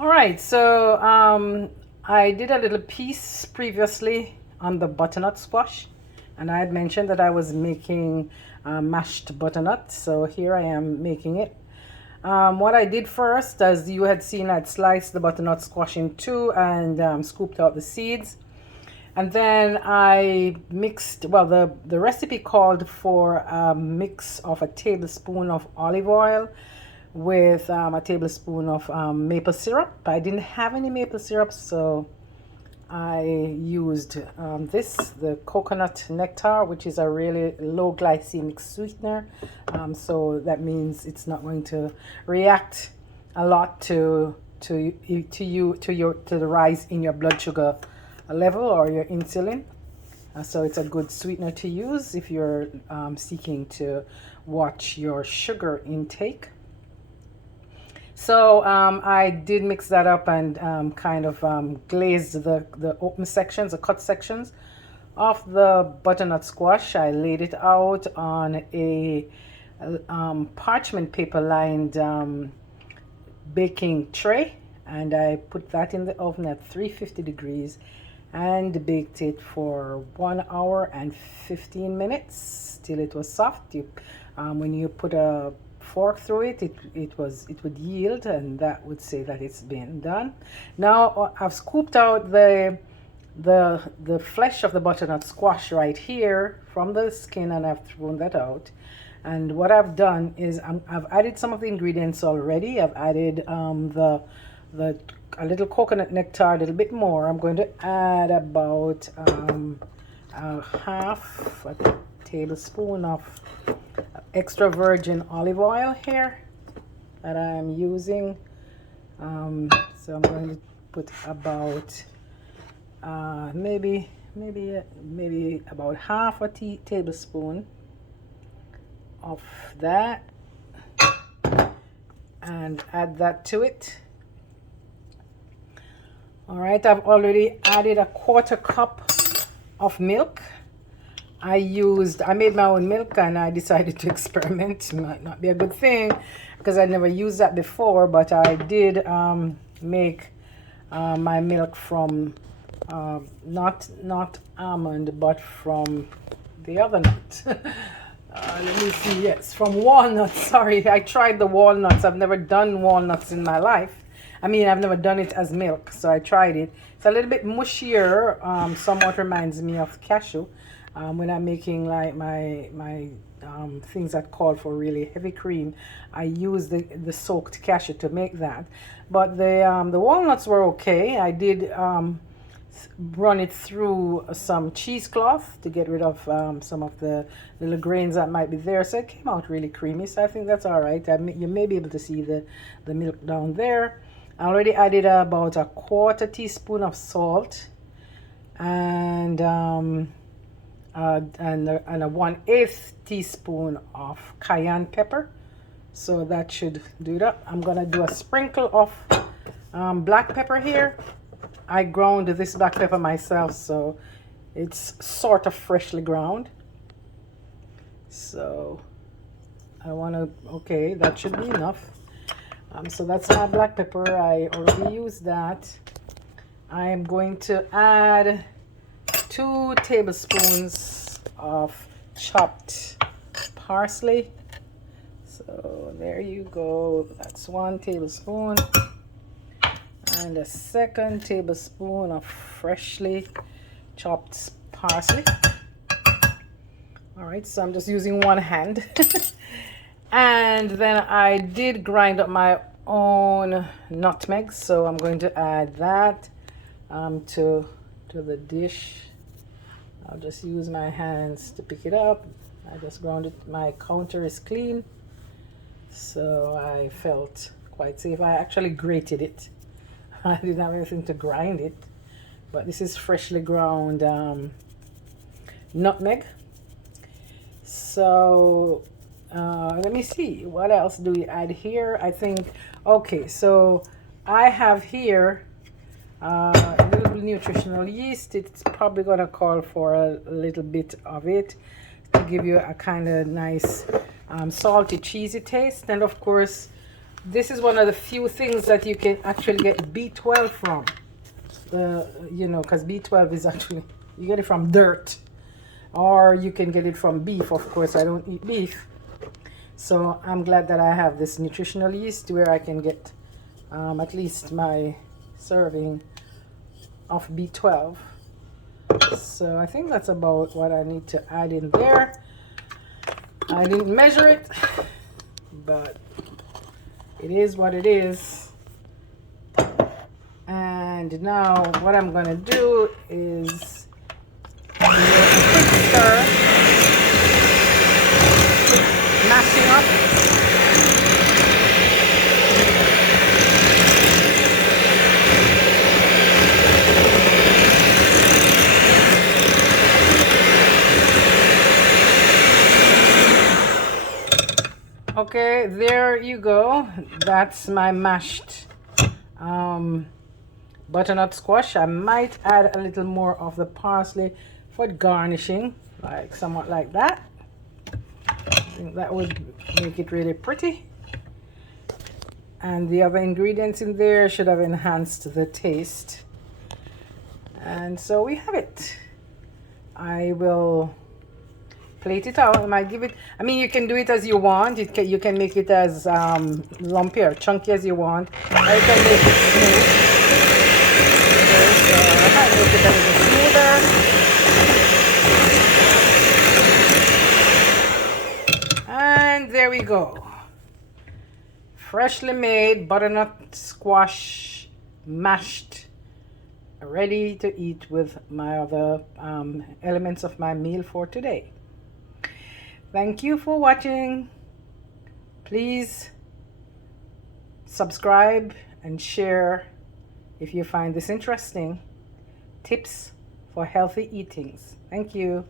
All right, so I did a little piece previously on the butternut squash, and I had mentioned that I was making mashed butternut. So here I am making it. What I did first, as you had seen, I'd sliced the butternut squash in two and scooped out the seeds. And then I mixed, well, the recipe called for a mix of a tablespoon of olive oil with a tablespoon of maple syrup. I didn't have any maple syrup, so I used the coconut nectar, which is a really low glycemic sweetener. So that means it's not going to react a lot to the rise in your blood sugar level or your insulin. So it's a good sweetener to use if you're seeking to watch your sugar intake. So I did mix that up and kind of glazed the open sections, the cut sections of the butternut squash. I laid it out on a parchment paper lined baking tray, and I put that in the oven at 350 degrees and baked it for 1 hour and 15 minutes till it was soft. When you put a fork through it, it would yield, and that would say that it's been done. Now I've scooped out the flesh of the butternut squash right here from the skin, and I've thrown that out. And what I've done is I've added some of the ingredients already. I've added a little coconut nectar, a little bit more. I'm going to add about a half a tablespoon of extra virgin olive oil here that I'm using. So I'm going to put about maybe about half a tablespoon of that, and add that to it. All right, I've already added a quarter cup of milk. I made my own milk, and I decided to experiment. It might not be a good thing because I never used that before, but I did make my milk from not almond, but from the other nut. Let me see. Yes, from walnuts. Sorry, I tried the walnuts. I've never done walnuts in my life. I mean, I've never done it as milk, so I tried it. It's a little bit mushier. Somewhat reminds me of cashew. When I'm making like my things that call for really heavy cream, I use the soaked cashew to make that. But the walnuts were okay. I did run it through some cheesecloth to get rid of some of the little grains that might be there, so it came out really creamy. So I think that's all right. You may be able to see the milk down there. I already added about a quarter teaspoon of salt and a 1/8 teaspoon of cayenne pepper. So that should do it up. I'm gonna do a sprinkle of black pepper here. I ground this black pepper myself, so it's sort of freshly ground. So okay, that should be enough. So that's my black pepper. I already used that. I am going to add 2 tablespoons of chopped parsley. So there you go. That's 1 tablespoon. And a 2nd tablespoon of freshly chopped parsley. All right, so I'm just using one hand. And then I did grind up my own nutmeg, so I'm going to add that to the dish. I'll just use my hands to pick it up. I just ground it. My counter is clean, so I felt quite safe. I actually grated it. I didn't have anything to grind it, but this is freshly ground nutmeg. So let me see, what else do we add here? I think, okay, so I have here a little nutritional yeast. It's probably going to call for a little bit of it to give you a kind of nice salty, cheesy taste. And of course, this is one of the few things that you can actually get B12 from. Because B12 is actually, you get it from dirt, or you can get it from beef. Of course, I don't eat beef, so I'm glad that I have this nutritional yeast where I can get at least my serving of B12. So I think that's about what I need to add in there. I didn't measure it, but it is what it is. And now what I'm going to do is do a quick stir, mashing up. Okay, there you go. That's my mashed butternut squash. I might add a little more of the parsley for garnishing, like somewhat like that. I think that would make it really pretty. And the other ingredients in there should have enhanced the taste. And so we have it. I will plate it out. I might give it, I mean, you can do it as you want. You can make it as lumpy or chunky as you want, or you can make it smooth. Okay, so I might make it a little smoother. And there we go. Freshly made butternut squash mashed, ready to eat with my other elements of my meal for today. Thank you for watching. Please subscribe and share if you find this interesting. Tips for healthy eatings. Thank you.